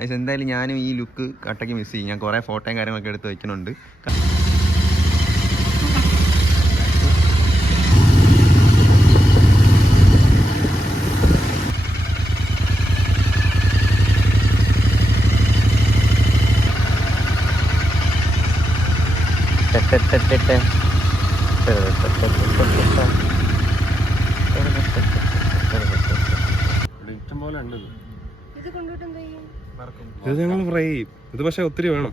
അത് എന്തായാലും ഞാനും ഈ ലുക്ക് കട്ടയ്ക്ക് മിസ് ചെയ്യും. ഞാൻ കുറേ ഫോട്ടോയും കാര്യങ്ങളൊക്കെ എടുത്ത് വയ്ക്കുന്നുണ്ട്. ഇത് ഞങ്ങൾ ഫ്രൈ ചെയ്യും. ഇത് പക്ഷെ ഒത്തിരി വേണം.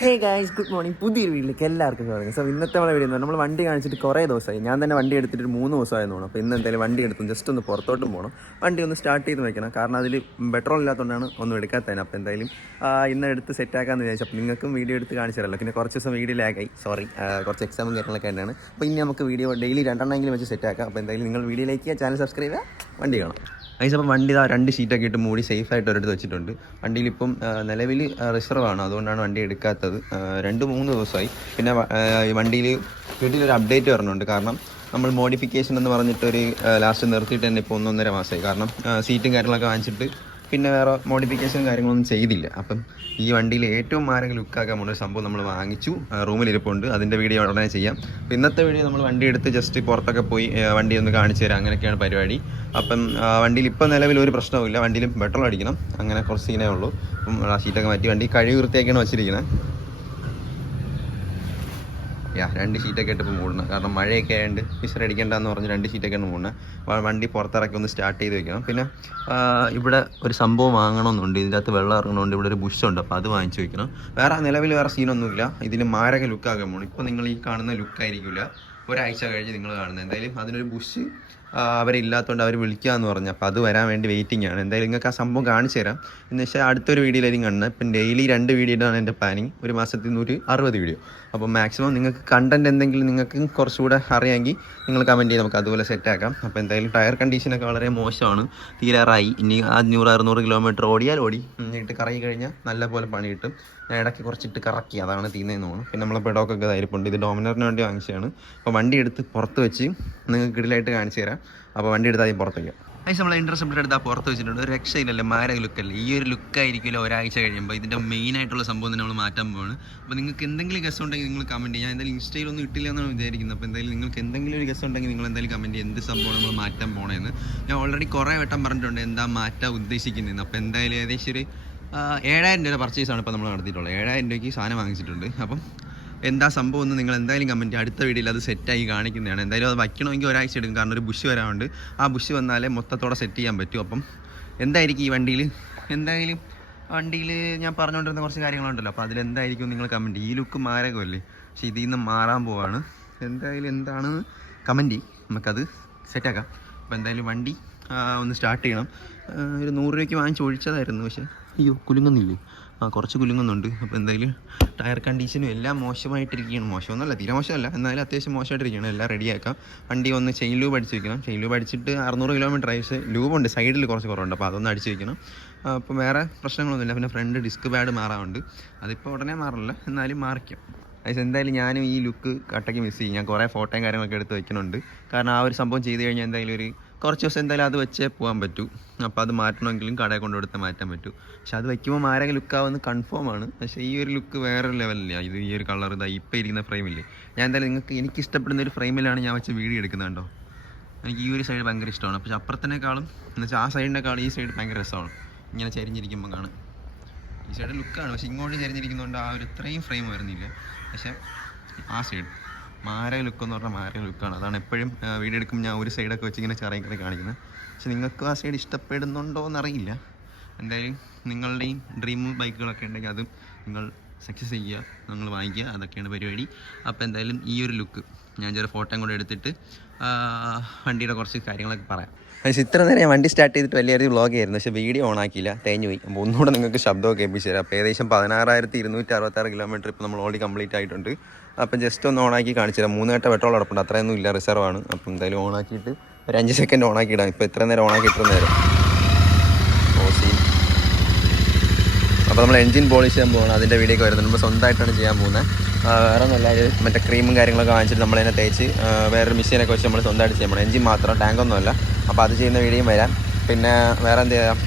Hey guys, good morning. പുതിയൊരു വീട്ടിലേക്ക് എല്ലാവർക്കും സ്വാഗതം. സോ ഇന്നത്തെ നമ്മളെ വീഡിയോ നമ്മൾ വണ്ടി കാണിച്ചിട്ട് കുറേ ദിവസമായി. ഞാൻ തന്നെ വണ്ടി എടുത്തിട്ട് 3 ദിവസമായെന്ന് തോന്നുന്നു. അപ്പോൾ ഇന്ന് എന്തായാലും വണ്ടി എടുത്തു ജസ്റ്റ് ഒന്ന് പുറത്തോട്ടും പോകണം. വണ്ടി ഒന്ന് സ്റ്റാർട്ട് ചെയ്ത് വെക്കണം. കാരണം അതിൽ പെട്രോൾ ഇല്ലാത്തതുകൊണ്ടാണ് ഒന്നും എടുക്കാത്തതിന്. അപ്പോൾ എന്തായാലും ഇന്ന് എടുത്ത് സെറ്റാക്കാമെന്ന് വിചാരിച്ചു. അപ്പോൾ നിങ്ങൾക്കും വീഡിയോ എടുത്ത് കാണിച്ചു തരല്ലോ. പിന്നെ കുറച്ച് ദിവസം വീഡിയോ ലാഗായി, സോറി. കുറച്ച് എക്സാമും കാര്യങ്ങളൊക്കെ തന്നെയാണ്. അപ്പോൾ ഇനി നമുക്ക് വീഡിയോ ഡെയിലി 2 വെച്ച് സെറ്റാക്കാം. അപ്പോൾ എന്തായാലും നിങ്ങൾ വീഡിയോയിലേക്ക് ചാനൽ സബ്സ്ക്രൈബ് ചെയ്യുക, വണ്ടി കാണാം. അതിപ്പം വണ്ടി 2 ഷീറ്റൊക്കെ ഇട്ട് മൂടി സേഫായിട്ട് ഒരിടത്ത് വെച്ചിട്ടുണ്ട്. വണ്ടിയിലിപ്പം നിലവിൽ റിസർവാണ്, അതുകൊണ്ടാണ് വണ്ടി എടുക്കാത്തത്. 2-3 ദിവസമായി. പിന്നെ വണ്ടിയിൽ വീട്ടിലൊരു അപ്ഡേറ്റ് വരുന്നുണ്ട്. കാരണം നമ്മൾ മോഡിഫിക്കേഷൻ എന്ന് പറഞ്ഞിട്ടൊരു ലാസ്റ്റ് നിർത്തിയിട്ട് തന്നെ ഇപ്പോൾ 1-1.5 മാസമായി. കാരണം സീറ്റും കാര്യങ്ങളൊക്കെ വാങ്ങിച്ചിട്ട് പിന്നെ വേറെ മോഡിഫിക്കേഷനും കാര്യങ്ങളൊന്നും ചെയ്തില്ല. അപ്പം ഈ വണ്ടിയിൽ ഏറ്റവും മാരക ലുക്കാക്കാൻ പോകുന്ന ഒരു സംഭവം നമ്മൾ വാങ്ങിച്ചു, റൂമിലിരിപ്പുണ്ട്. അതിൻ്റെ വീഡിയോ ഉടനെ ചെയ്യാം. അപ്പോൾ ഇന്നത്തെ വീഡിയോ നമ്മൾ വണ്ടി എടുത്ത് ജസ്റ്റ് പുറത്തൊക്കെ പോയി വണ്ടി ഒന്ന് കാണിച്ചു തരാം. അങ്ങനെയൊക്കെയാണ് പരിപാടി. അപ്പം വണ്ടിയിൽ ഇപ്പം നിലവിൽ ഒരു പ്രശ്നവുമില്ല. വണ്ടിയിൽ പെട്രോൾ അടിക്കണം, അങ്ങനെ കുറച്ച് സീനേ ഉള്ളൂ. അപ്പം ആ ഷീറ്റൊക്കെ മാറ്റി വണ്ടി കഴുകി വൃത്തിയാക്കിയാണ് വെച്ചിരിക്കുന്നത്. 2 ഷീറ്റൊക്കെ ഇട്ട് ഇപ്പോൾ മൂടണം. കാരണം മഴയൊക്കെ ആയതുകൊണ്ട് വിസിലടിക്കേണ്ടെന്ന് പറഞ്ഞ് 2 ഷീറ്റൊക്കെ ആണ് മൂടണം. വണ്ടി പുറത്തിറക്കി ഒന്ന് സ്റ്റാർട്ട് ചെയ്ത് വെക്കണം. പിന്നെ ഇവിടെ ഒരു സംഭവം വാങ്ങണമെന്നുണ്ട്. ഇതിൻ്റെ അകത്ത് വെള്ളം ഇറങ്ങണമെന്നുണ്ട്. ഇവിടെ ഒരു ബുഷുണ്ട്, അപ്പോൾ അത് വാങ്ങിച്ച് വെക്കണം. നിലവിൽ വേറെ സീനൊന്നുമില്ല. ഇതിന് മാരക ലുക്കാകാൻ പോകണം. ഇപ്പോൾ നിങ്ങൾ ഈ കാണുന്ന ലുക്കായിരിക്കില്ല ഒരാഴ്ച കഴിഞ്ഞ് നിങ്ങൾ കാണുന്നത്. എന്തായാലും അതിനൊരു ബുഷ് അവരില്ലാത്തതുകൊണ്ട് അവർ വിളിക്കാമെന്ന് പറഞ്ഞു. അപ്പോൾ അത് വരാൻ വേണ്ടി വെയിറ്റിംഗ് ആണ്. എന്തായാലും നിങ്ങൾക്ക് ആ സംഭവം കാണിച്ചു തരാം. എന്ന് വെച്ചാൽ അടുത്തൊരു വീഡിയോയിലായിരിക്കും കാണുന്നത്. ഇപ്പം ഡെയിലി 2 വീഡിയോ ആണ് എൻ്റെ പ്ലാനിങ്. ഒരു മാസത്തിൽ 160 വീഡിയോ. അപ്പോൾ മാക്സിമം നിങ്ങൾക്ക് കണ്ടൻറ്റ് എന്തെങ്കിലും നിങ്ങൾക്ക് കുറച്ചുകൂടെ അറിയാമെങ്കിൽ നിങ്ങൾ കമൻറ്റ് ചെയ്ത് നമുക്ക് അതുപോലെ സെറ്റാക്കാം. അപ്പോൾ എന്തായാലും ടയർ കണ്ടീഷനൊക്കെ വളരെ മോശമാണ്. തീരാറായി. ഇനി 500-600 കിലോമീറ്റർ ഓടിയാൽ എന്നിട്ട് കറങ്ങി കഴിഞ്ഞാൽ നല്ല പോലെ പണി കിട്ടും. ഞാൻ ഇടയ്ക്ക് കുറച്ചിട്ട് കറക്കി, അതാണ് തീർന്നതെന്ന് തോന്നുന്നു. പിന്നെ നമ്മളെ പെഡോക്കൊക്കെ ഇതായിരിപ്പുണ്ട്. ഇത് ഡോമിനറിന് വേണ്ടി വാങ്ങിച്ചതാണ്. അപ്പോൾ വണ്ടി എടുത്ത് പുറത്ത് വെച്ച് നിങ്ങൾക്ക് കിടിലായിട്ട് കാണിച്ചു തരാം. അപ്പോൾ വണ്ടി എടുത്ത് ആദ്യം പുറത്ത് വയ്ക്കാം. അതിന് നമ്മൾ ഇൻട്രസ്റ്റ് എടുത്താൽ പുറത്ത് വെച്ചിട്ടുണ്ട്. ഒരു രക്ഷയില്ലല്ലേ, മാരക ലുക്കല്ലേ. ഈ ഒരു ലുക്കായിരിക്കില്ല ഒരാഴ്ച കഴിയുമ്പോൾ. ഇതിൻ്റെ മെയിനായിട്ടുള്ള സംഭവം തന്നെ നമ്മൾ മാറ്റാൻ പോവാണ്. അപ്പോൾ നിങ്ങൾക്ക് എന്തെങ്കിലും ഗസ് ഉണ്ടെങ്കിൽ നിങ്ങൾ കമൻറ്റ് ചെയ്യുക. ഞാൻ എന്തായാലും ഇൻസ്റ്റയിലൊന്നും ഇട്ടില്ല എന്നാണ് വിചാരിക്കുന്നത്. അപ്പോൾ എന്തായാലും നിങ്ങൾക്ക് എന്തെങ്കിലും ഒരു ഗസ് ഉണ്ടെങ്കിൽ നിങ്ങൾ എന്തായാലും കമൻറ്റ് ചെയ്യുക, എന്ത് സംഭവം നമ്മൾ മാറ്റാൻ പോകണമെന്ന്. ഞാൻ ഓൾറെഡി കുറേ വട്ടം പറഞ്ഞിട്ടുണ്ട് എന്താ മാറ്റാൻ ഉദ്ദേശിക്കുന്നതെന്ന്. അപ്പോൾ എന്തായാലും ഏകദേശം ഒരു 7,000 രൂപ പർച്ചേസാണ് ഇപ്പോൾ നമ്മൾ നടത്തിയിട്ടുള്ളത്. 7,000 രൂപയ്ക്ക് സാധനം വാങ്ങിച്ചിട്ടുണ്ട്. അപ്പം എന്താ സംഭവം എന്ന് നിങ്ങൾ എന്തായാലും കമൻറ്റ്. അടുത്ത വീഡിയോയിൽ അത് സെറ്റായി കാണിക്കുന്നതാണ്. എന്തായാലും അത് വയ്ക്കണമെങ്കിൽ ഒരാഴ്ച എടുക്കും. കാരണം ഒരു ബുഷ് വരാറുണ്ട്. ആ ബുഷ് വന്നാലേ മൊത്തത്തോടെ സെറ്റ് ചെയ്യാൻ പറ്റും. അപ്പം എന്തായിരിക്കും ഈ വണ്ടിയിൽ, എന്തായാലും വണ്ടിയിൽ ഞാൻ പറഞ്ഞുകൊണ്ടിരുന്ന കുറച്ച് കാര്യങ്ങളുണ്ടല്ലോ. അപ്പോൾ അതിലെന്തായിരിക്കും നിങ്ങൾ കമൻറ്റ്. ഈ ലുക്ക് മാരകമല്ലേ, പക്ഷേ ഇതിൽ നിന്ന് മാറാൻ പോവാണ്. എന്തായാലും എന്താണെന്ന് കമൻറ്റ് ചെയ്യും, നമുക്കത് സെറ്റാക്കാം. അപ്പോൾ എന്തായാലും വണ്ടി ഒന്ന് സ്റ്റാർട്ട് ചെയ്യണം. ഒരു 100 രൂപയ്ക്ക് വാങ്ങിച്ച് ഒഴിച്ചതായിരുന്നു, പക്ഷേ അയ്യോ കുലുങ്ങുന്നില്ലേ, കുറച്ച് കുലുങ്ങുന്നുണ്ട്. അപ്പോൾ എന്തായാലും ടയർ കണ്ടീഷനും എല്ലാം മോശമായിട്ടിരിക്കുകയാണ്. മോശമൊന്നുമല്ല, തീരെ മോശമല്ല, എന്നാലും അത്യാവശ്യം മോശമായിട്ടിരിക്കുകയാണ്. എല്ലാം റെഡിയാക്കാം. വണ്ടി ഒന്ന് ചെയിൻ ലൂബ് അടിച്ച് വെക്കണം. ചെയിൻ ലൂബ് അടിച്ചിട്ട് 600 കിലോമീറ്റർ ആയിട്ട് ലൂബുണ്ട്, സൈഡിൽ കുറച്ച് കുറവുണ്ട്. അപ്പോൾ അതൊന്ന് അടിച്ച് വെക്കണം. അപ്പോൾ വേറെ പ്രശ്നങ്ങളൊന്നുമില്ല. പിന്നെ ഫ്രണ്ട് ഡിസ്ക് പാഡ് മാറാറുണ്ട്. അതിപ്പോൾ ഉടനെ മാറില്ല, എന്നാലും മാറിക്കും. അത് എന്തായാലും ഞാനും ഈ ലുക്ക് കട്ടയ്ക്ക് മിസ് ചെയ്യും. ഞാൻ കുറേ ഫോട്ടോയും കാര്യങ്ങളൊക്കെ എടുത്ത് വയ്ക്കുന്നുണ്ട്. കാരണം ആ ഒരു സംഭവം ചെയ്ത് കഴിഞ്ഞാൽ എന്തായാലും ഒരു കുറച്ച് ദിവസം എന്തായാലും അത് വെച്ചേ പോകാൻ പറ്റൂ. അപ്പോൾ അത് മാറ്റണമെങ്കിലും കടയിൽ കൊണ്ടുകൊടുത്ത് മാറ്റാൻ പറ്റൂ. പക്ഷെ അത് വയ്ക്കുമ്പോൾ മാരക ലുക്കാവുന്ന കൺഫേം ആണ്. പക്ഷേ ഈ ഒരു ലുക്ക് വേറെ ലെവലില്ല. ഇത് ഈ ഒരു കളർ ഇതാ ഇപ്പോൾ ഇരിക്കുന്ന ഫ്രെയിമില്ലേ, ഞാൻ എന്തായാലും എനിക്ക് ഇഷ്ടപ്പെടുന്ന ഒരു ഫ്രെയിമിലാണ് ഞാൻ വെച്ച് വീഡിയോ എടുക്കുന്നുണ്ടോ. എനിക്ക് ഈ ഒരു സൈഡ് ഭയങ്കര ഇഷ്ടമാണ്. പക്ഷേ അപ്പുറത്തിനേക്കാളും എന്ന് വെച്ചാൽ ആ സൈഡിനേക്കാളും ഈ സൈഡ് ഭയങ്കര രസമാണ്. ഇങ്ങനെ ചരിഞ്ഞിരിക്കുമ്പോൾ കാണും. ഈ സൈഡ് ലുക്കാണ്, പക്ഷേ ഇങ്ങോട്ട് ചരിഞ്ഞിരിക്കുന്നതുകൊണ്ട് ആ ഒരു ഇത്രയും ഫ്രെയിം വരുന്നില്ല. പക്ഷേ ആ സൈഡ് മാരക ലുക്ക് എന്ന് പറഞ്ഞാൽ മാരക ലുക്കാണ്. അതാണ് എപ്പോഴും വീഡിയോ എടുക്കുമ്പോൾ ഞാൻ ഒരു സൈഡൊക്കെ വെച്ച് ഇങ്ങനെ ചെറിയ കാണിക്കുന്നത്. പക്ഷെ നിങ്ങൾക്ക് ആ സൈഡ് ഇഷ്ടപ്പെടുന്നുണ്ടോ എന്നറിയില്ല. എന്തായാലും നിങ്ങളുടെയും ഡ്രീം ബൈക്കുകളൊക്കെ ഉണ്ടെങ്കിൽ അതും നിങ്ങൾ സക്സസ് ചെയ്യുക, നിങ്ങൾ വാങ്ങിക്കുക, അതൊക്കെയാണ് പരിപാടി. അപ്പോൾ എന്തായാലും ഈ ഒരു ലുക്ക് ഞാൻ ചെറിയ ഫോട്ടോയും കൂടെ എടുത്തിട്ട് വണ്ടിയുടെ കുറച്ച് കാര്യങ്ങളൊക്കെ പറയാം. പക്ഷേ ഇത്ര നേരം ഞാൻ വണ്ടി സ്റ്റാർട്ട് ചെയ്തിട്ട് വലിയ രീതിയിൽ വ്ളോഗ് ആയിരുന്നു. പക്ഷേ വീഡിയോ ഓണാക്കിയില്ല, തേഞ്ഞു പോയി. അപ്പോൾ ഒന്നുകൂടെ നിങ്ങൾക്ക് ശബ്ദമൊക്കെ കേൾപ്പിച്ചു തരാം. അപ്പോൾ ഏകദേശം 16,266 കിലോമീറ്റർ ഇപ്പോൾ നമ്മൾ ഓൾറെഡി കംപ്ലീറ്റ് ആയിട്ടുണ്ട്. അപ്പം ജസ്റ്റ് ഒന്ന് ഓണാക്കി കാണിച്ചു തരാം. 3 ഘട്ട പെട്രോൾ അടപ്പുണ്ട്, അത്രയൊന്നും ഇല്ല, റിസർവാണ്. അപ്പോൾ എന്തായാലും ഓണാക്കിയിട്ട് ഒരു 5 സെക്കൻഡ് ഓണാക്കിയിടാം. ഇപ്പോൾ ഇത്ര നേരം ഓണാക്കി ഇത്ര നേരം സീൻ. അപ്പോൾ നമ്മൾ എൻജിൻ പോളിഷ് ചെയ്യാൻ പോകണം, അതിൻ്റെ വീഡിയോ ഒക്കെ വരുന്നത്. നമ്മൾ സ്വന്തമായിട്ടാണ് ചെയ്യാൻ പോകുന്നത്. വേറെ ഒന്നുമല്ല, മറ്റേ ക്രീമും കാര്യങ്ങളൊക്കെ വാങ്ങിച്ചിട്ട് നമ്മളതിനെ തേച്ച് വേറൊരു മെഷീനൊക്കെ വെച്ച് നമ്മൾ സ്വന്തമായിട്ട് ചെയ്യാൻ പോകണം. എൻജിൻ മാത്രം, ടാങ്കൊന്നുമല്ല. അപ്പോൾ അത് ചെയ്യുന്ന വീഡിയോയും വരാം. പിന്നെ വേറെ എന്ത് ചെയ്യാം,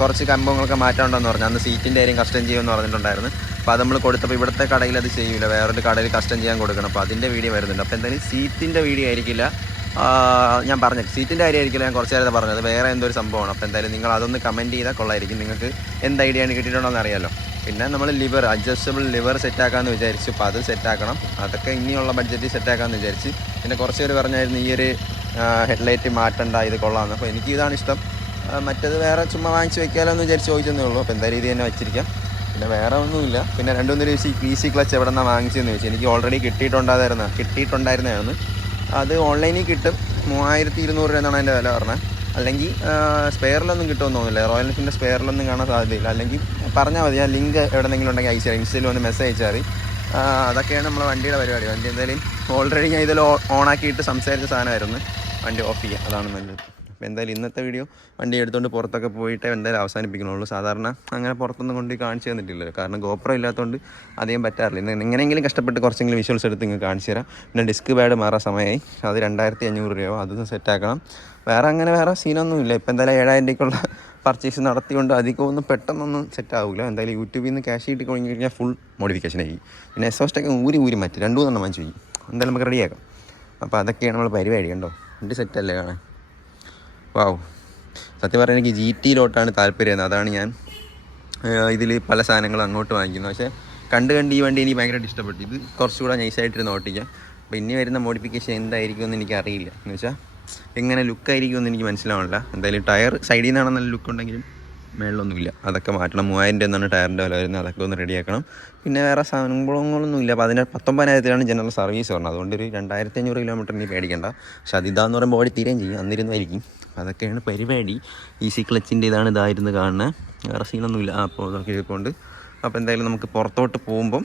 കുറച്ച് സംഭവങ്ങളൊക്കെ മാറ്റാനുണ്ടെന്ന് പറഞ്ഞു. അന്ന് സീറ്റിൻ്റെ കാര്യം കസ്റ്റം ചെയ്യുമെന്ന് പറഞ്ഞിട്ടുണ്ടായിരുന്നു. അപ്പോൾ അത് നമ്മൾ കൊടുത്തപ്പോൾ ഇവിടുത്തെ കടയിൽ അത് ചെയ്യില്ല, വേറൊരു കടയിൽ കസ്റ്റം ചെയ്യാൻ കൊടുക്കണം. അപ്പോൾ അതിൻ്റെ വീഡിയോ വരുന്നുണ്ട്. അപ്പോൾ എന്തായാലും സീറ്റിൻ്റെ വീഡിയോ ആയിരിക്കില്ല, ഞാൻ പറഞ്ഞു സീറ്റിൻ്റെ കാര്യമായിരിക്കില്ല ഞാൻ കുറച്ച് നേരത്തെ പറഞ്ഞത്, വേറെ എന്തോ ഒരു സംഭവമാണ്. അപ്പോൾ എന്തായാലും നിങ്ങൾ അതൊന്ന് കമൻറ്റ് ചെയ്താൽ കൊള്ളായിരിക്കും. നിങ്ങൾക്ക് എന്ത് ഐഡിയ ആണ് കിട്ടിയിട്ടുണ്ടോയെന്ന് അറിയാമല്ലോ. പിന്നെ നമ്മൾ ലിവർ അഡ്ജസ്റ്റബിൾ ലിവർ സെറ്റാക്കാമെന്ന് വിചാരിച്ചു. അപ്പോൾ അത് സെറ്റാക്കണം. അതൊക്കെ ഇനിയുള്ള ബഡ്ജറ്റിൽ സെറ്റാക്കാമെന്ന് വിചാരിച്ച്. പിന്നെ കുറച്ച് പേര് പറഞ്ഞായിരുന്നു ഈ ഒരു ഹെഡ്ലൈറ്റ് മാറ്റണ്ട, ഇത് കൊള്ളാമെന്ന്. അപ്പോൾ എനിക്ക് ഇതാണ് ഇഷ്ടം. മറ്റേത് വേറെ ചുമ്മാ വാങ്ങിച്ച് വെക്കാമല്ലോ എന്ന് വിചാരിച്ച് ചോദിച്ചതേ ഉള്ളൂ. അപ്പോൾ എന്തായാലും ഇത് തന്നെ വെച്ചിരിക്കാം. പിന്നെ വേറെ ഒന്നുമില്ല. പിന്നെ 2-3 ഈസി ക്ലച്ച് എവിടെ നിന്നാണ് വാങ്ങിച്ചതെന്ന് ചോദിച്ചു. എനിക്ക് ഓൾറെഡി കിട്ടിയിട്ടുണ്ടായിരുന്നതാണ്. അത് ഓൺലൈനിൽ കിട്ടും. 3200 രൂപ എന്നാണ് അതിൻ്റെ വില പറഞ്ഞത്. അല്ലെങ്കിൽ സ്പെയറിലൊന്നും കിട്ടുമെന്ന് തോന്നുന്നില്ല, റോയൽ എൻഫീൽഡിൻ്റെ സ്പെയറിലൊന്നും കാണാൻ സാധ്യതയില്ല. അല്ലെങ്കിൽ പറഞ്ഞാൽ മതി, ഞാൻ ലിങ്ക് എവിടെയെങ്കിലും ഉണ്ടെങ്കിൽ അയച്ചു തരാം. ഇൻസ്റ്റയിൽ വന്ന് മെസ്സേജ് അയച്ചാൽ മതി. അതൊക്കെയാണ് നമ്മളെ വണ്ടിയുടെ പരിപാടി. വണ്ടി എന്തായാലും ഓൾറെഡി ഞാൻ ഇതിൽ ഓണാക്കിയിട്ട് സംസാരിച്ച സാധനമായിരുന്നു. വണ്ടി ഓഫ് ചെയ്യുക, അതാണ് നല്ലത്. അപ്പോൾ എന്തായാലും ഇന്നത്തെ വീഡിയോ വണ്ടി എടുത്തുകൊണ്ട് പുറത്തൊക്കെ പോയിട്ട് എന്തായാലും അവസാനിപ്പിക്കണുള്ളൂ. സാധാരണ അങ്ങനെ പുറത്തൊന്നും കൊണ്ട് കാണിച്ചു തന്നിട്ടില്ലല്ലോ, കാരണം ഗോപ്രോ ഇല്ലാത്തതുകൊണ്ട് അധികം പറ്റാറില്ല. ഇന്ന് എങ്ങനെയെങ്കിലും കഷ്ടപ്പെട്ട് കുറച്ചെങ്കിലും വിഷ്വൽസ് എടുത്ത് നിങ്ങൾക്ക് കാണിച്ചു തരാം. പിന്നെ ഡിസ്ക് പാഡ് മാറാൻ സമയമായി, അത് 2500 രൂപ, അതൊന്ന് സെറ്റാക്കണം. വേറെ സീനൊന്നുമില്ല. ഇപ്പോൾ എന്തായാലും 7000 രൂപയ്ക്കുള്ള പർച്ചേസ് നടത്തിക്കൊണ്ട് അധികമൊന്നും പെട്ടെന്നൊന്നും സെറ്റാവില്ല. എന്തായാലും യൂട്യൂബിൽ നിന്ന് ക്യാഷ് കിട്ടി കഴിഞ്ഞ് കഴിഞ്ഞാൽ ഫുൾ മോഡിഫിക്കേഷൻ ആയി. പിന്നെ എക്സോസ്റ്റൊക്കെ ഊരി മാറ്റി 2-3 വാങ്ങിച്ചു പോയി. എന്തായാലും നമുക്ക് റെഡിയാക്കാം. അപ്പോൾ അതൊക്കെയാണ് നമ്മൾ പരിപാടി. കണ്ടോ വണ്ടി സെറ്റല്ലേ കാണാൻ. വാവ്, സത്യം പറഞ്ഞാൽ എനിക്ക് GT-ലോട്ടാണ് താല്പര്യം. അതാണ് ഞാൻ ഇതിൽ പല സാധനങ്ങളും അങ്ങോട്ട് വാങ്ങിക്കുന്നത്. പക്ഷേ കണ്ട് ഈ വണ്ടി എനിക്ക് ഭയങ്കരമായിട്ട് ഇഷ്ടപ്പെട്ടു. ഇത് കുറച്ചുകൂടെ നൈസായിട്ടിരുന്ന് ഓട്ടിക്കാം. അപ്പോൾ ഇനി വരുന്ന മോഡിഫിക്കേഷൻ എന്തായിരിക്കുമെന്ന് എനിക്കറിയില്ല. എന്ന് വെച്ചാൽ എങ്ങനെ ലുക്കായിരിക്കുമെന്ന് എനിക്ക് മനസ്സിലാവില്ല. എന്തായാലും ടയർ സൈഡിൽ നിന്നാണ് നല്ല ലുക്ക് ഉണ്ടെങ്കിലും മേളിലൊന്നുമില്ല, അതൊക്കെ മാറ്റണം. 3000 രൂപ എന്നാണ് ടയറിൻ്റെ വില വരുന്നത്, അതൊക്കെ ഒന്ന് റെഡിയാക്കണം. പിന്നെ വേറെ സംഭവങ്ങളൊന്നുമില്ല. അപ്പോൾ 19,000 ജനറൽ സർവീസ് പറഞ്ഞത്, അതുകൊണ്ട് ഒരു 2500 കിലോമീറ്റർ ഇനി പേടിക്കേണ്ട. പക്ഷെ അതിതാന്ന് പറയുമ്പോൾ ഓടി തീരുകയും ചെയ്യും, അന്നിരുന്നായിരിക്കും. അതൊക്കെയാണ് പരിപാടി. ഈസി ക്ലച്ചിൻ്റെ ഇതായിരുന്നു കാണുന്നത്, വേറെ സീനൊന്നുമില്ല. അപ്പോൾ അതൊക്കെ ഇരിപ്പുണ്ട്. അപ്പോൾ എന്തായാലും നമുക്ക് പുറത്തോട്ട് പോകുമ്പം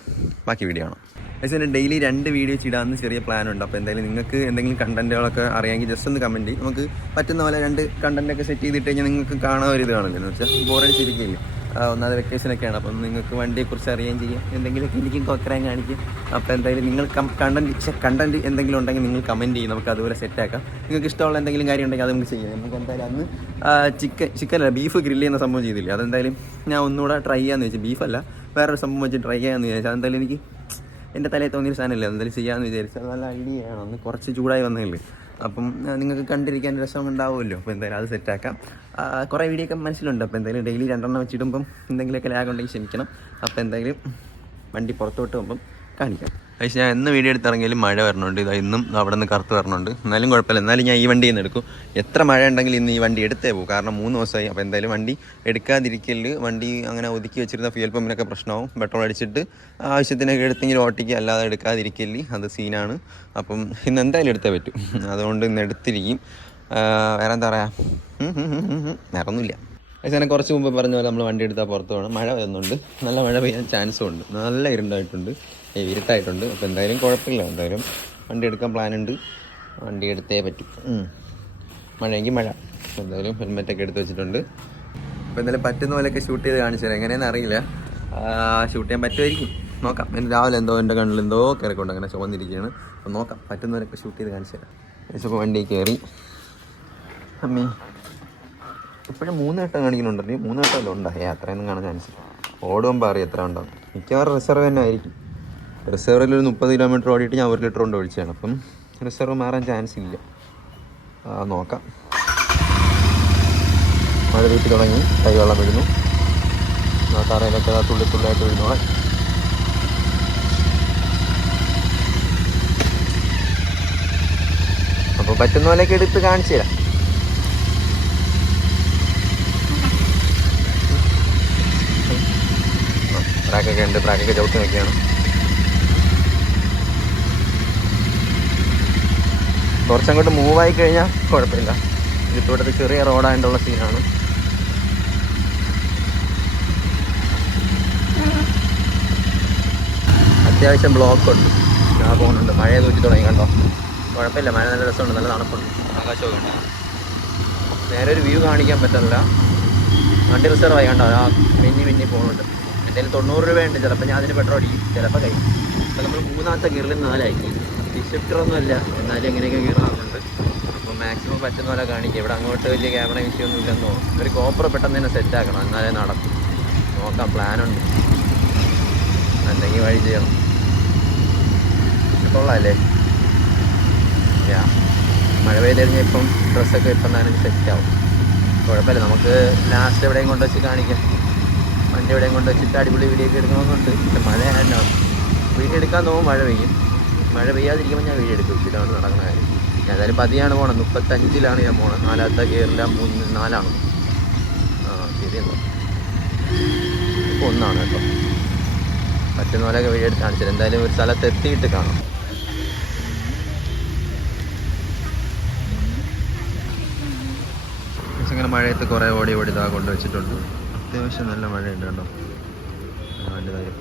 ബാക്കി വീഡിയോ ആണ്. പക്ഷേ ഡെയിലി 2 വീഡിയോ ഇടാമെന്ന് ചെറിയ പ്ലാനുണ്ട്. അപ്പോൾ എന്തായാലും നിങ്ങൾക്ക് എന്തെങ്കിലും കണ്ടൻറ്റുകളൊക്കെ അറിയാമെങ്കിൽ ജസ്റ്റ് ഒന്ന് കമൻറ്റ് ചെയ്യും. നമുക്ക് പറ്റുന്ന പോലെ 2 കണ്ടൻറ്റൊക്കെ സെറ്റ് ചെയ്തിട്ട് കഴിഞ്ഞാൽ നിങ്ങൾക്ക് കാണാൻ ഒരു ഇത് കാണില്ല. എന്ന് വെച്ചാൽ ബോറടിച്ചിരിക്കില്ല. ഒന്നാമത് വെക്കേഷനൊക്കെയാണ്. അപ്പം നിങ്ങൾക്ക് വണ്ടിയെക്കുറിച്ച് അറിയുകയും ചെയ്യാം, എന്തെങ്കിലുമൊക്കെ എനിക്കും കൊക്കറാൻ കാണിക്കും. അപ്പോൾ എന്തായാലും നിങ്ങൾ കണ്ടൻറ്റ് എന്തെങ്കിലും ഉണ്ടെങ്കിൽ നിങ്ങൾ കമൻറ്റ് ചെയ്യും, നമുക്ക് അതുപോലെ സെറ്റാക്കാം. നിങ്ങൾക്ക് ഇഷ്ടമുള്ള എന്തെങ്കിലും കാര്യം ഉണ്ടെങ്കിൽ അത് നമുക്ക് ചെയ്യാം. നമുക്ക് എന്തായാലും അന്ന് ചിക്കനല്ല ബീഫ് ഗ്രില്ല് ചെയ്യുന്ന സംഭവം ചെയ്തില്ലേ, അതെന്തായാലും ഞാൻ ഒന്നുകൂടെ ട്രൈ ചെയ്യാമെന്ന് വെച്ചാൽ. ബീഫല്ല, വേറൊരു സംഭവം വെച്ച് ട്രൈ ചെയ്യാമെന്ന് വിചാരിച്ചാൽ. അതെന്തായാലും എനിക്ക് എൻ്റെ തലയിൽ തോന്നിയൊരു സാധനമില്ല, എന്തായാലും ചെയ്യാമെന്ന് വിചാരിച്ചാൽ. അത് നല്ല ഐഡിയയാണ്. അന്ന് കുറച്ച് ചൂടായി വന്നതല്ലേ, അപ്പം നിങ്ങൾക്ക് കണ്ടിരിക്കാൻ രസം ഉണ്ടാവുമല്ലോ. അപ്പോൾ എന്തായാലും അത് സെറ്റാക്കാം. കുറേ വീഡിയോ ഒക്കെ മനസ്സിലുണ്ട്. അപ്പോൾ എന്തായാലും ഡെയിലി 2 വെച്ചിടുമ്പം എന്തെങ്കിലുമൊക്കെ ലാഗ് ഉണ്ടെങ്കിൽ ക്ഷമിക്കണം. അപ്പോൾ എന്തായാലും വണ്ടി പുറത്തോട്ട് പോകുമ്പം കാണിക്കാം. പക്ഷേ ഞാൻ എന്ന് വീഡിയോ എടുത്തിറങ്ങിയാലും മഴ വരണുണ്ട്. ഇത് ഇന്നും അവിടെ നിന്ന് കറുത്ത് വരണുണ്ട്. എന്നാലും കുഴപ്പമില്ല, എന്നാലും ഞാൻ ഈ വണ്ടിയിൽ നിന്ന് എടുക്കും. എത്ര മഴ ഉണ്ടെങ്കിലും ഇന്ന് ഈ വണ്ടി എടുത്തേ പോകും, കാരണം 3 ദിവസമായി. അപ്പോൾ എന്തായാലും വണ്ടി എടുക്കാതിരിക്കല്. വണ്ടി അങ്ങനെ ഒതുക്കി വെച്ചിരുന്ന ഫ്യൂൽ പമ്പിനൊക്കെ പ്രശ്നമാവും. പെട്രോൾ അടിച്ചിട്ട് ആവശ്യത്തിനൊക്കെ എടുത്തെങ്കിൽ ഓട്ടിക്കുക, അല്ലാതെ എടുക്കാതിരിക്കല് അത് സീനാണ്. അപ്പം ഇന്ന് എന്തായാലും എടുത്തേ പറ്റും, അതുകൊണ്ട് ഇന്ന് എടുത്തിരിക്കും. വേറെ എന്താ പറയുക, വേറെ ഒന്നുമില്ല. പക്ഷേ ഞാൻ കുറച്ച് മുമ്പ് പറഞ്ഞ പോലെ നമ്മൾ വണ്ടി എടുത്താൽ പുറത്ത് പോകണം. മഴ വരുന്നുണ്ട്, നല്ല മഴ പെയ്യാൻ ചാൻസും ഉണ്ട്. നല്ല ഇരുട്ടായിട്ടുണ്ട്. അപ്പോൾ എന്തായാലും കുഴപ്പമില്ല. എന്തായാലും വണ്ടി എടുക്കാൻ പ്ലാനുണ്ട്, വണ്ടി എടുത്തേ പറ്റും. മഴയെങ്കിൽ മഴ. എന്തായാലും ഹെൽമെറ്റൊക്കെ എടുത്ത് വെച്ചിട്ടുണ്ട്. അപ്പോൾ എന്തായാലും പറ്റുന്ന പോലെയൊക്കെ ഷൂട്ട് ചെയ്ത് കാണിച്ചു തരാം. എങ്ങനെയാണെന്ന് അറിയില്ല, ഷൂട്ട് ചെയ്യാൻ പറ്റുമായിരിക്കും, നോക്കാം. ഇന്ന് രാവിലെ എൻ്റെ കണ്ണിൽ എന്തോ കയറിക്കൊണ്ട് അങ്ങനെ ചുവന്നിരിക്കുകയാണ്. അപ്പോൾ നോക്കാം, പറ്റുന്നവരൊക്കെ ഷൂട്ട് ചെയ്ത് കാണിച്ചു തരാം. ഇപ്പോൾ വണ്ടി കയറി. അമ്മേ ഇപ്പോഴും 3 വട്ടം കാണിക്കുന്നുണ്ടല്ലോ. 3 വട്ടമല്ലോ ഉണ്ടായി, അത്രയൊന്നും കാണാൻ ചാൻസ് ഇല്ല. ഓടുമ്പോൾ അറിയാം എത്ര ഉണ്ടാവും. മിക്കവാറും റിസർവ് തന്നെ ആയിരിക്കും. റിസർവിൽ ഒരു 30 കിലോമീറ്റർ ഓടിയിട്ട് ഞാൻ 1 ലിറ്റർ കൊണ്ട് ഒഴിച്ചാണ്. അപ്പം റിസർവ് മാറാൻ ചാൻസ് ഇല്ല. നോക്കാം. മഴ വീട്ടിൽ തുടങ്ങി, കൈവെള്ളം വീഴുന്നു. തറയിലൊക്കെ തുള്ളിയായിട്ട് വീഴുന്നോളെ. അപ്പോൾ പറ്റുന്ന പോലെയൊക്കെ എടുത്ത് കാണിച്ചു തരാം. ട്രാക്കൊക്കെ ഉണ്ട്, ട്രാക്കൊക്കെ ചവിട്ടി നോക്കിയാണ്. കുറച്ചങ്ങോട്ട് മൂവായി കഴിഞ്ഞാൽ കുഴപ്പമില്ല. ഇതിപ്പോൾ ഇവിടുത്തെ ചെറിയ റോഡായിട്ടുള്ള സീനാണ്. അത്യാവശ്യം ബ്ലോക്ക് ഉണ്ട്, ഞാൻ പോകുന്നുണ്ട്. മഴ തൂറ്റി തുടങ്ങി, കണ്ടോ. കുഴപ്പമില്ല, മഴ നല്ല രസമുണ്ട്, നല്ല തണുപ്പുണ്ട്. ആകാശമൊക്കെ ഉണ്ട്. നേരെ ഒരു വ്യൂ കാണിക്കാൻ പറ്റില്ല, വണ്ടി റിസർവായി. കണ്ടോ, മിന്നി പോകുന്നുണ്ട്. എന്തായാലും 90 രൂപയുണ്ട്. ചിലപ്പോൾ ഞാൻ അതിന് പെട്രോൾ അടിക്കും, ചിലപ്പോൾ കഴിയും. അപ്പോൾ നമ്മൾ 3ാമത്തെ ഗിയറിൽ 4 ആയി. ഈ ഷിഫ്റ്ററൊന്നും അല്ല, എന്നാലും എങ്ങനെയൊക്കെ ഗിയറാകുന്നുണ്ട്. അപ്പോൾ മാക്സിമം പറ്റുന്ന പോലെ കാണിക്കുക. ഇവിടെ അങ്ങോട്ട് വലിയ ക്യാമറ വിഷയമൊന്നും ഇല്ലെന്നോ. ഒരു കോപ്പർ പെട്ടെന്ന് തന്നെ സെറ്റാക്കണം, എന്നാലേ നടക്കും. നോക്കാം, പ്ലാനുണ്ട്. അല്ലെങ്കിൽ വഴി ചെയ്യണം. കൊള്ളാമല്ലേ? യാ, മഴ പെയ്ത് കഴിഞ്ഞാൽ ഇപ്പം ഡ്രസ്സൊക്കെ ഇപ്പം തന്നെ സെറ്റാവും. കുഴപ്പമില്ല, നമുക്ക് ലാസ്റ്റ് എവിടെയും കൊണ്ട് വെച്ച് കാണിക്കാം. വണ്ടി എവിടെയും കൊണ്ട് വെച്ചിട്ട് അടിപൊളി വീഡിയോ ഒക്കെ എടുക്കണമെന്നുണ്ട്. പക്ഷെ മഴ ആയതാണ്. വീഡിയോ എടുക്കാൻ തോന്നും മഴ പെയ്യും. മഴ പെയ്യാതിരിക്കുമ്പോൾ ഞാൻ വീഡിയോ എടുക്കും. ഇതാണ് നടക്കുന്ന കാര്യം. ഞാൻ ഏതായാലും പതിയാണ് പോകണം. 35-ലാണ് ഞാൻ പോകണം. 4ാമത്തെ ഗിയറില്ല, 4ആണ്. ശരി, എന്താ ഇപ്പോൾ 1ആണ് കേട്ടോ. പറ്റുന്ന പോലെയൊക്കെ വീഡിയോ എടുത്ത് കാണിച്ചത്. എന്തായാലും ഒരു സ്ഥലത്ത് എത്തിയിട്ട് കാണാം. ഇങ്ങനെ മഴയത്ത് കുറേ ഓടി ഇതാ കൊണ്ടുവച്ചിട്ടുണ്ട്. അത്യാവശ്യം നല്ല മഴയുണ്ട് കേട്ടോ. വലുതായി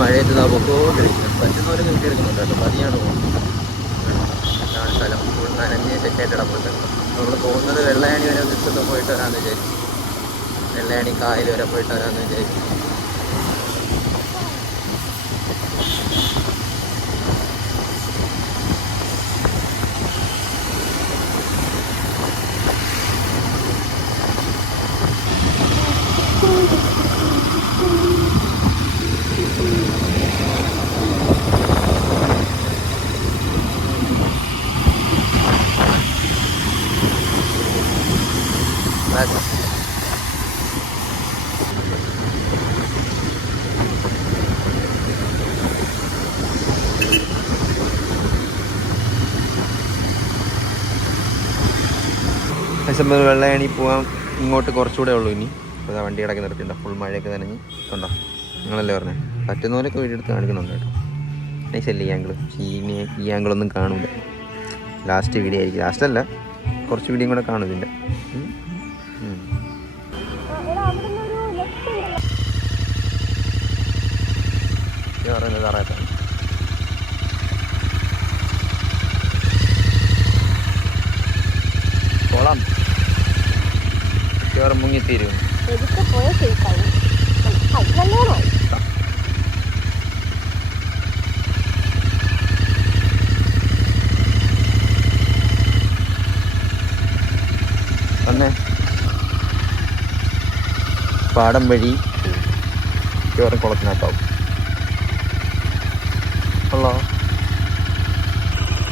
മഴയത്ത് പൊക്കോണ്ടിരിക്കും. പറ്റുന്നവരെ കിട്ടിയെടുക്കുന്നുണ്ട് കേട്ടോ. പതിയാണ് പോകുന്നത്. ഇതാണ് സ്ഥലം. ഫുൾ നനഞ്ഞ് സെറ്റായിട്ട് കിടപ്പുണ്ട്. നമ്മൾ പോകുന്നത് വെള്ളയാണി വരെ ദിവസത്തെ പോയിട്ട് വരാമെന്ന് വിചാരിച്ചു. വെള്ളയാണി കായൽ വരെ പോയിട്ട് വരാമെന്ന് വിചാരിച്ചു. ഡിസംബർ വെള്ളയാണി പോകാൻ ഇങ്ങോട്ട് കുറച്ചുകൂടെ ഉള്ളൂ ഇനി. അപ്പോൾ വണ്ടി കിടക്കി നിർത്തിയിട്ടുണ്ടോ. ഫുൾ മഴയൊക്കെ നനഞ്ഞ് കണ്ടോ. നിങ്ങളല്ലേ പറഞ്ഞത് പറ്റുന്നവരൊക്കെ വീഡിയോ എടുത്ത് കാണിക്കുന്നുണ്ട് കേട്ടോ. നൈസല്ലേ ഈ ആംഗിൾ? ഈ ആംഗിളൊന്നും കാണില്ല. ലാസ്റ്റ് വീഡിയോ ആയിരിക്കും. ലാസ്റ്റല്ല, കുറച്ച് വീഡിയോ കൂടെ കാണും ഇതിൻ്റെ. പറയുന്നത് അറിയാത്താണ്. കൊള്ളാം, വേറെ മുങ്ങിത്തീരും. തന്നെ പാടം വഴി വേറെ കുളത്തിനകത്താവും. ഹലോ,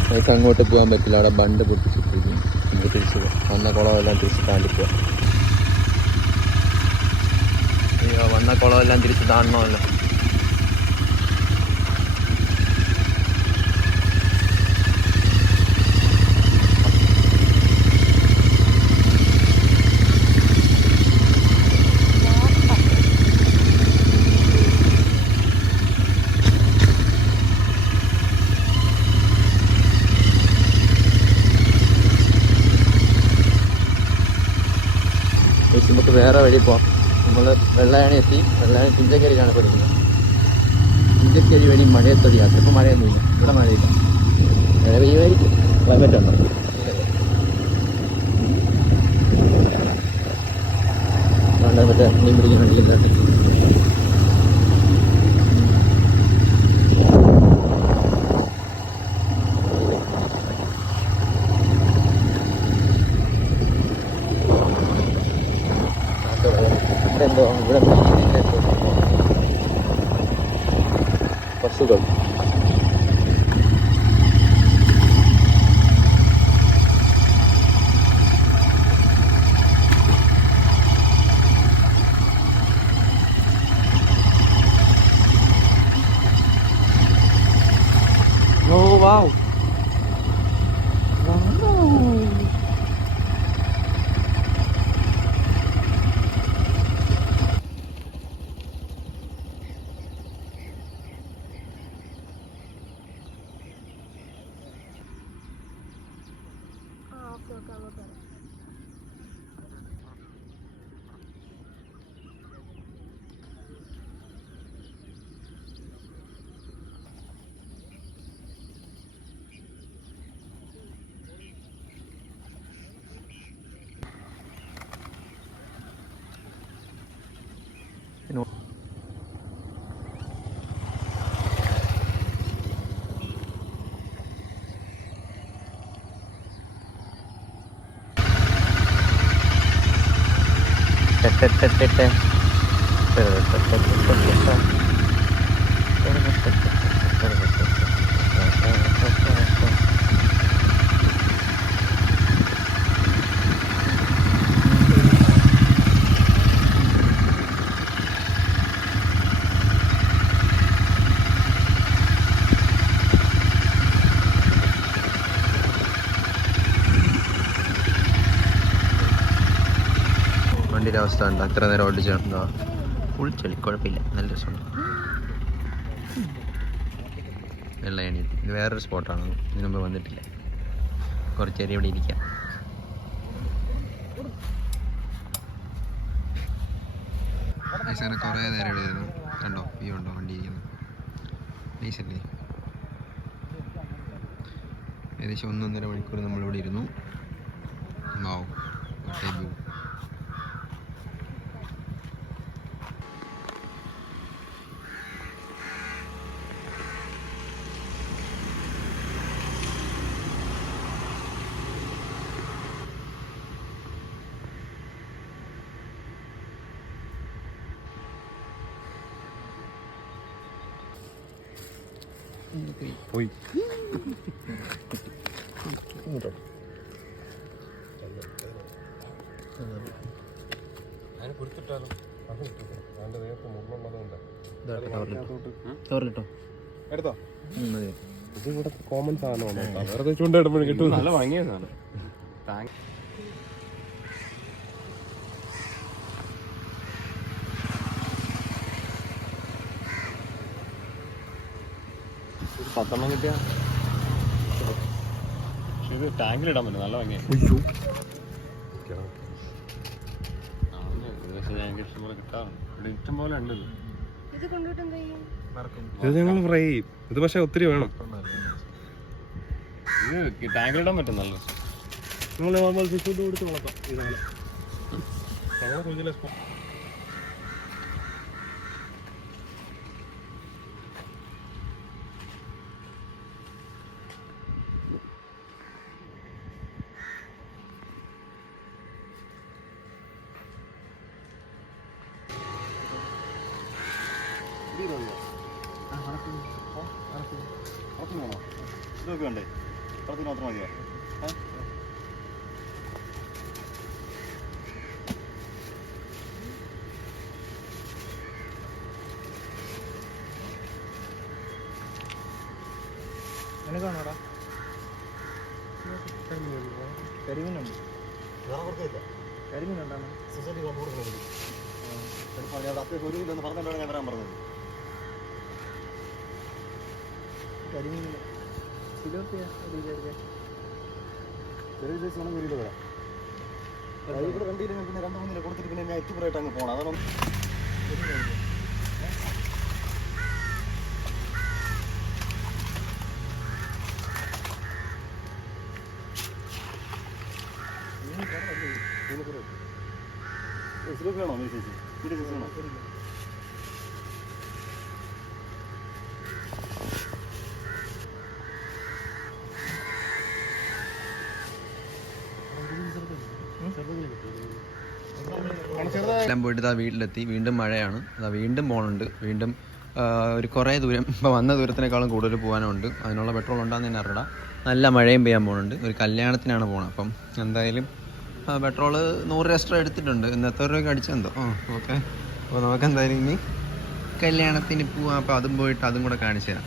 നമുക്ക് അങ്ങോട്ട് പോകാൻ പറ്റില്ല. അവിടെ ബണ്ട് പൊട്ടിച്ചിട്ടിരിക്കും. നമുക്ക് തിരിച്ച് വന്ന കുളമെല്ലാം തിരിച്ച് താണ്ടിപ്പോവാം. അയ്യോ, വന്ന കുളമെല്ലാം തിരിച്ച് താണ്ടണമല്ലോ. നമുക്ക് വേറെ വഴി പോവാം. നമ്മൾ വെള്ളയാണി എത്തി. വെള്ളയാണി തുഞ്ചക്കരയിലാണ് പഠിക്കുന്നത്. തുഞ്ചക്കരി വഴി മഴയത്തൊരു യാത്ര. ഇപ്പോൾ മഴയൊന്നുമില്ല, ഇവിടെ മഴയില്ല. മഴ പെയ്യുമായിരിക്കും. ക്ലൈമറ്റ് ഉണ്ടോ? മറ്റേ മീൻ പിടിക്കാൻ വേണ്ടിയിട്ട് എന്തോ ഇവിടെ മീനിൻ്റെ പശുക്കൾ. ഓ വാവ്, വണ്ടിയുടെ അവസ്ഥ ഉണ്ട്. അത്ര നേരം ഓടിച്ചാ ഫുൾ ചെളി, കുഴപ്പമില്ല, നല്ല രസമുണ്ട്. വെള്ളയണി ഇത് വേറൊരു സ്പോട്ടാണ്, ഇതിന് മുമ്പ് വന്നിട്ടില്ല. കുറച്ച് നേരം ഇവിടെ ഇരിക്കാം. കുറേ നേരം ഇവിടെ ഇരുന്നു. കണ്ടോ വ്യൂ ഉണ്ടോ വണ്ടി ഇരിക്കുന്നത്? നൈസല്ലേ? ഏകദേശം 1.5 മണിക്കൂർ നമ്മളിവിടെ ഇരുന്നു. വാവ്, വ്യൂ. പോയി എടുത്തോ. ഇത് ഇവിടെ കോമൺ സാധനമാണ്. വെറുതെ ചൂണ്ടിടുമ്പോഴും കിട്ടും. നല്ല ഭംഗിയ സാധനം. ഒരു 10 കിട്ടിയ ഇത് ടാങ്കിലിടാൻ പറ്റും. നല്ല ഭംഗിയാണ്. ഇഷ്ടംപോലെ ഉണ്ട്. ഇത് ഞങ്ങൾ ഫ്രൈ ചെയ്യും. ഇത് പക്ഷെ ഒത്തിരി വേണം. ഇത് ടാങ്കിലിടാൻ പറ്റും. നല്ല നമ്മൾ നോർമൽ ഫിഷ് ഫുഡ് കൊടുത്ത് വളർത്താം. ഇതാണ് ഞങ്ങളെ കുഞ്ഞിലെ ഇതൊക്കെ വേണ്ടേ? പറത്തിന് മാത്രം മതിയോ? നിനക്കാണോടാ? കരിമീനുണ്ട്. കരിമീനുണ്ടാണ് സൊസൈറ്റി കൊണ്ട് കൊടുക്കുന്നത്. അത്യാവശ്യം ഒരു കിലോ പറഞ്ഞിട്ടാണ് ഞാൻ വരാൻ പറഞ്ഞത്. കരിമീൻ കിലോ ചെറിയ സൈസ് വേണം. 1 കിലോ വരാം. ഇവിടെ 2 കിലോ പിന്നെ 2-3 കിലോ കൊടുത്തിട്ട് പിന്നെ ഞാൻ എത്തിപ്പുറമായിട്ട് അങ്ങ് പോകണം. അതാണ് വേണോ? മീൻ സൈസ് വേണോ? എല്ലാം പോയിട്ട് ഇതാ വീട്ടിലെത്തി. വീണ്ടും മഴയാണ്. അതാ വീണ്ടും പോകണുണ്ട്. വീണ്ടും ഒരു കുറേ ദൂരം, ഇപ്പോൾ വന്ന ദൂരത്തിനേക്കാളും കൂടുതൽ പോകാനുണ്ട്. അതിനുള്ള പെട്രോൾ ഉണ്ടാകുന്ന തന്നെ അറിയില്ല. നല്ല മഴയും പെയ്യാൻ പോകുന്നുണ്ട്. ഒരു കല്യാണത്തിനാണ് പോകുന്നത്. അപ്പം എന്തായാലും പെട്രോള് 100 എക്സ്ട്രാ എടുത്തിട്ടുണ്ട്. ഇന്ന് എത്ര രൂപയ്ക്ക് അടിച്ചെന്തോ. ഓക്കെ. അപ്പോൾ നമുക്ക് എന്തായാലും ഇനി കല്യാണത്തിന് പോവാം. അപ്പോൾ അതും പോയിട്ട് അതും കൂടെ കാണിച്ചു തരാം.